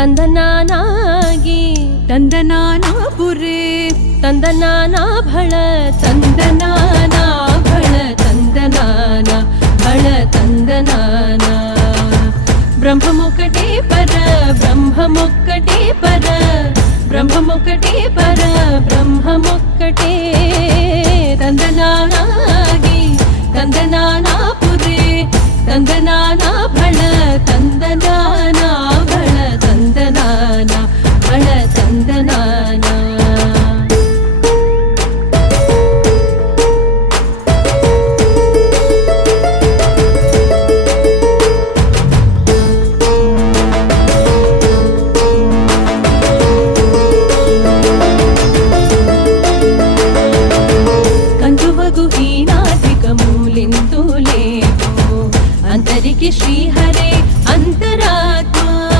ತಂದನಾನಾಗಿ ತಂದನಾನಾ ಪುರೇ ತಂದನಾನಾ ಭಳ ತಂದನಾನಾ ಭಳ ತಂದನಾನ ಭಳ ತಂದನಾನ ಬ್ರಹ್ಮಮೊಕ್ಕಟೇ ಪರ ಬ್ರಹ್ಮಮೊಕ್ಕಟೇ ಪರ ಬ್ರಹ್ಮಮೊಕ್ಕಟೇ ಪರ ಬ್ರಹ್ಮಮೊಕ್ಕಟೇ ತಂದನಾನಾಗಿ ತಂದನಾನಾ ಪುರೇ ತಂದನಾನಾ ಭಳ ತಂದನಾನ